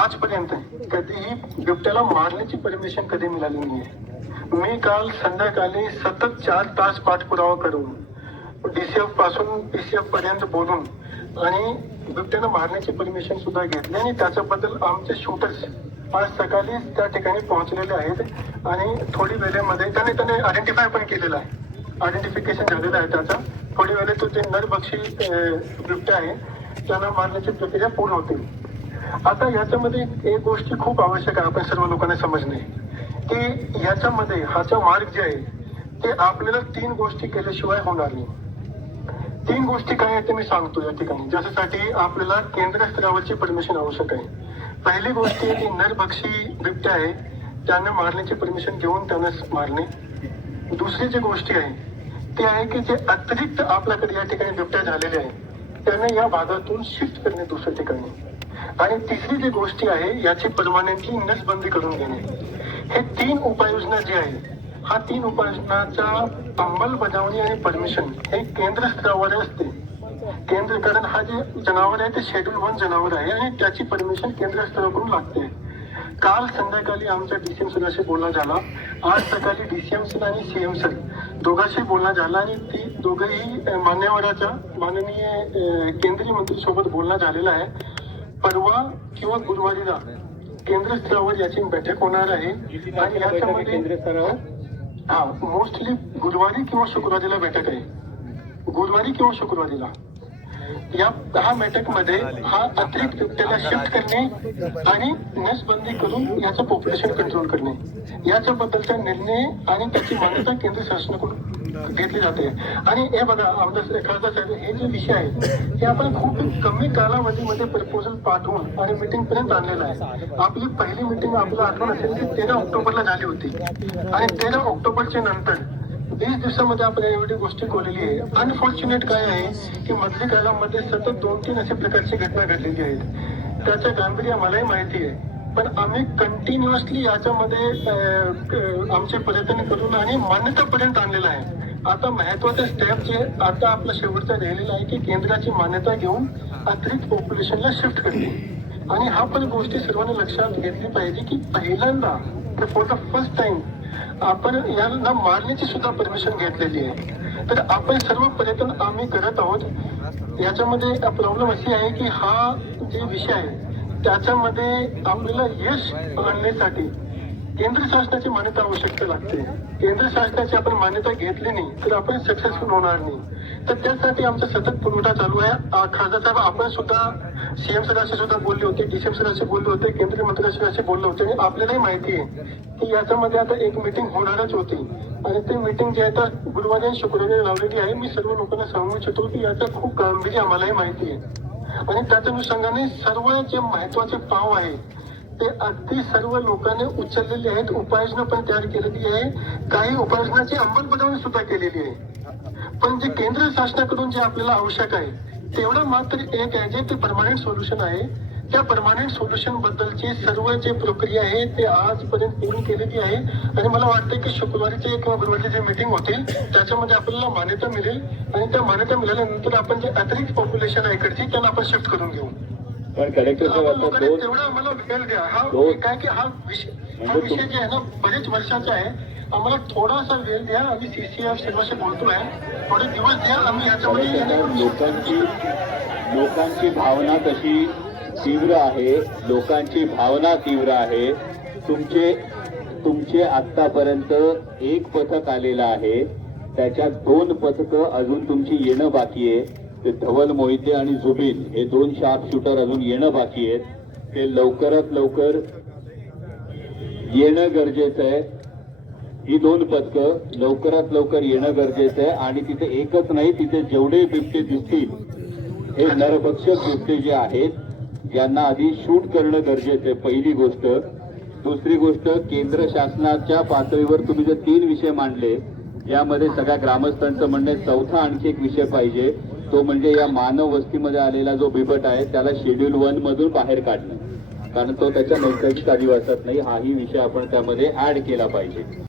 आजपर्यंत कधीही बिबट्याला मारण्याची परमिशन कधी मिळाली नाहीये. मी काल संध्याकाळी सतत चार तास पाठपुरावा करून डीसीएफपासून पीसीएफ पर्यंत बोलून आणि बिबट्याला मारण्याची परमिशन सुद्धा घेतली आणि त्याच्याबद्दल आमचे शूटर्स आज सकाळी त्या ठिकाणी पोहोचलेले आहेत आणि थोडी वेळेमध्ये त्याने त्याने आयडेंटिफाय पण केलेलं आहे. आयडेंटिफिकेशन झालेलं आहे त्याचा. थोडी वेळेत तो जे नरबक्षी बिबट्या आहे त्यांना मारण्याची प्रक्रिया पूर्ण होते. आता याच्यामध्ये एक गोष्टी खूप आवश्यक आहे आपण सर्व लोकांना समजणे. की याच्यामध्ये हाचा मार्ग जे आहे ते आपल्याला तीन गोष्टी केल्याशिवाय होणार नाही. तीन गोष्टी काय आहेत ते मी सांगतो या ठिकाणी. ज्याच्यासाठी आपल्याला केंद्र स्तरावरची परमिशन आवश्यक आहे. पहिली गोष्ट आहे की नरभक्षी बिबट्या आहे. त्यांना मारण्याची परमिशन घेऊन त्यांना मारणे. दुसरी जी गोष्टी आहे ती आहे की जे अतिरिक्त आपल्याकडे या ठिकाणी बिबट्या झालेले आहे त्यांना या भागातून शिफ्ट करणे दुसऱ्या ठिकाणी. आणि तिसरी जी गोष्टी आहे याची परमानंटली नसबंदी करून घेणे. हे तीन उपाययोजना जी आहे हा तीन उपाययोजनाचा अंमलबजावणी आणि परमिशन हे केंद्र स्तरावर असते. केंद्र कारण हा जे जनावर आहे ते शेड्यूल वन जनावर आहे आणि त्याची परमिशन केंद्र स्तरावरून लागते. काल संध्याकाळी आमच्या डीसीएम सरांशी बोलणं झाला. आज सकाळी डीसीएम सर आणि सीएम सर दोघांशी बोलणं झालं आणि ती दोघंही मान्यवराच्या माननीय केंद्रीय मंत्री सोबत बोलणं झालेलं आहे. परवा किंवा गुरुवारीला केंद्र स्तरावर याची बैठक होणार आहे. आणि याच्यामध्ये हा मोस्टली गुरुवारी किंवा शुक्रवारीला बैठक आहे. गुरुवारी किंवा शुक्रवारीला. या दहा बैठकमध्ये हा अतिरिक्त त्याला शिफ्ट करणे आणि नसबंदी करून याचं पॉप्युलेशन कंट्रोल करणे. याच्याबद्दलचा निर्णय आणि त्याची मान्यता केंद्र शासनाकडून घेतली जाते. आणि हे बघा आमदार खासदार साहेब हे जे विषय आहे हे आपण खूप कमी कालावधीमध्ये प्रपोजल पाठवून आणि मिटिंग पर्यंत आणलेलं आहे. आपली पहिली मिटिंग आपल्याला आठवण असेल ती तेरा ऑक्टोबरला झाली होती. आणि तेरा ऑक्टोबरच्या नंतर वीस दिवसामध्ये आपण एवढी गोष्टी बोललेली आहे. अनफॉर्च्युनेट काय आहे की मधल्या कालामध्ये सतत दोन तीन अशा प्रकारची घटना घडलेली आहेत. त्याचं गांभीर्य मलाही माहिती आहे. पण आम्ही कंटिन्युअसली याच्यामध्ये आमचे प्रयत्न करून आणि मान्यतापर्यंत आणलेलं आहे. आता महत्वाचं स्टेप जे आता आपलं शेवटचा राहिलेलं आहे की केंद्राची मान्यता घेऊन अतिरिक्त पॉप्युलेशनला शिफ्ट करते आणि हा पण गोष्टी सर्वांनी लक्षात घेतली पाहिजे की पहिल्यांदा फॉर द फर्स्ट टाइम आपण यांना मारण्याची सुद्धा परमिशन घेतलेली आहे. तर आपण सर्व प्रयत्न आम्ही करत आहोत. याच्यामध्ये प्रॉब्लेम अशी आहे की हा जे विषय आहे त्याच्यामध्ये आपल्याला यश आणण्यासाठी केंद्र शासनाची मान्यता आवश्यकता लागते. केंद्र शासनाची आपण मान्यता घेतली नाही तर आपण सक्सेसफुल होणार नाही. तर त्यासाठी आमचा सतत पुरवठा चालू आहे. खासदार साहेब आपण सुद्धा सीएम सरांशी सुद्धा बोलले होते डीसीएम सरांशी बोलले होते केंद्रीय मंत्र्यांशी बोलले होते आणि आपल्यालाही माहिती आहे की याच्यामध्ये आता एक मीटिंग होणारच होती. आणि ते मीटिंग जी आहे आता गुरुवारी आणि शुक्रवारी लावलेली आहे. मी सर्व लोकांना सांगू इच्छितो की याचं खूप गांभीर्य आम्हालाही माहिती आहे. आणि त्याच्या अनुषंगाने सर्व जे महत्त्वाचे पाव आहे ते अगदी सर्व लोकांनी उचललेले आहेत. उपाययोजना पण तयार केलेली आहे. काही उपाययोजनाची अंमलबजावणी सुद्धा केलेली आहे. पण जे केंद्र शासनाकडून जे आपल्याला आवश्यक आहे तेवढं मात्र एक आहे जे ते परमानंट सोल्युशन आहे. त्या परमानंट सोल्युशन बद्दलची सर्व जे प्रक्रिया आहे ते आजपर्यंत पूर्ण केलेली आहे. आणि मला वाटतं की शुक्रवारीचे किंवा गुरुवारची जे मीटिंग होतील त्याच्यामध्ये आपल्याला मान्यता मिळेल. आणि त्या मान्यता मिळाल्यानंतर आपण जे अतिरिक्त पॉप्युलेशन आहे इकडची त्यांना आपण शिफ्ट करून घेऊ. तेवढा आम्हाला वेळ द्या. हा दोन- काय की हा विषय हा म्हणजे विषय जे आहे ना बरेच वर्षाचा आहे. आम्हाला थोडासा वेळ द्या. आम्ही सीसीएफ सर्वांशी बोलतोय. थोडे दिवस द्या. आम्ही याच्यामध्ये लोकांची लोकांची भावना तशी तीव्र आहे लोकांची भावना तीव्र आहे. तुमचे तुमचे आतापर्यंत एक पथक आलेलं आहे. त्याच्यात दोन पथकं अजून तुमची येणं बाकी आहे. ते धवल मोहिते आणि जुबिन हे दोन शार्प शूटर अजून येणं बाकी आहेत. ते लवकरात लवकर येणं गरजेचं आहे. ही दोन पथकं लवकरात लवकर येणं गरजेचं आहे आणि तिथे एकच नाही तिथे जेवढे बिबटे दिसतील हे नरभक्षक बिबटे जे आहेत यांना आधी शूट करणं गरजेचं आहे पहिली गोष्ट. दुसरी गोष्ट केंद्र शासनाच्या पातळीवर तुम्ही जे तीन विषय मांडले यामध्ये सगळ्या ग्रामस्थांचं म्हणणं चौथा आणखी एक विषय पाहिजे. तो म्हणजे या मानव वस्तीमध्ये आलेला जो बिबट आहे त्याला शेड्यूल वन मधून बाहेर काढणं. कारण तो त्याच्या नैसर्गिक अधिवासात नाही हाही विषय आपण त्यामध्ये ऍड केला पाहिजे.